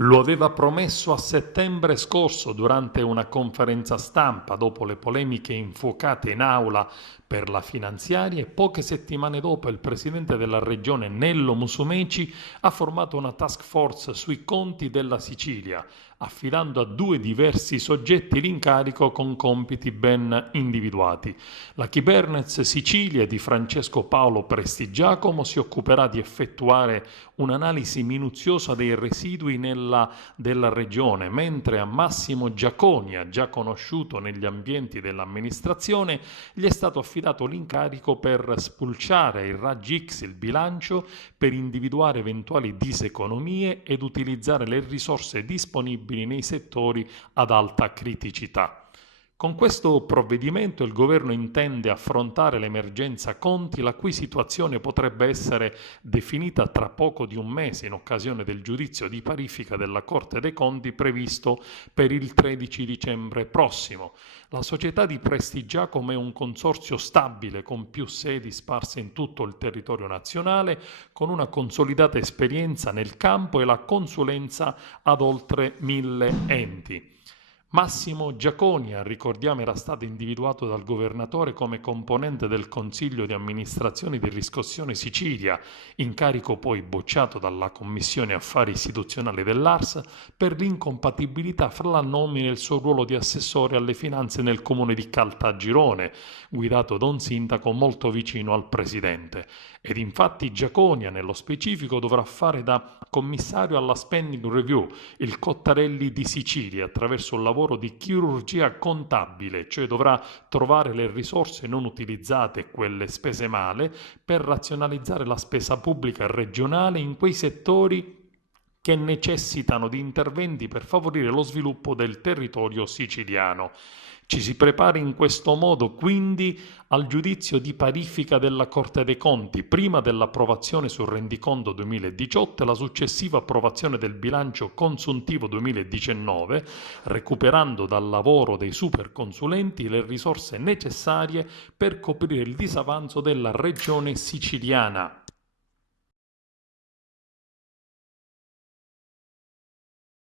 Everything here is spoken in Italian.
Lo aveva promesso a settembre scorso durante una conferenza stampa dopo le polemiche infuocate in aula per la finanziaria e poche settimane dopo il presidente della regione Nello Musumeci ha formato una task force sui conti della Sicilia, affidando a due diversi soggetti l'incarico con compiti ben individuati. La Kibernets Sicilia di Francesco Paolo Prestigiacomo si occuperà di effettuare un'analisi minuziosa dei residui della regione, mentre a Massimo Giaconia, già conosciuto negli ambienti dell'amministrazione, gli è stato affidato l'incarico per spulciare ai raggi X il bilancio per individuare eventuali diseconomie ed utilizzare le risorse disponibili nei settori ad alta criticità. Con questo provvedimento il governo intende affrontare l'emergenza conti, la cui situazione potrebbe essere definita tra poco di un mese in occasione del giudizio di parifica della Corte dei Conti previsto per il 13 dicembre prossimo. La società di Prestigiacomo è un consorzio stabile con più sedi sparse in tutto il territorio nazionale, con una consolidata esperienza nel campo e la consulenza ad oltre 1000 enti. Massimo Giaconia, ricordiamo, era stato individuato dal governatore come componente del Consiglio di amministrazione di Riscossione Sicilia, incarico poi bocciato dalla Commissione Affari Istituzionali dell'ARS per l'incompatibilità fra la nomina e il suo ruolo di assessore alle finanze nel comune di Caltagirone, guidato da un sindaco molto vicino al presidente. Ed infatti Giaconia, nello specifico, dovrà fare da commissario alla spending review, il Cottarelli di Sicilia, attraverso un lavoro di chirurgia contabile, cioè dovrà trovare le risorse non utilizzate e quelle spese male per razionalizzare la spesa pubblica regionale in quei settori che necessitano di interventi per favorire lo sviluppo del territorio siciliano. Ci si prepara in questo modo quindi al giudizio di parifica della Corte dei Conti, prima dell'approvazione sul rendiconto 2018 e la successiva approvazione del bilancio consuntivo 2019, recuperando dal lavoro dei superconsulenti le risorse necessarie per coprire il disavanzo della regione siciliana.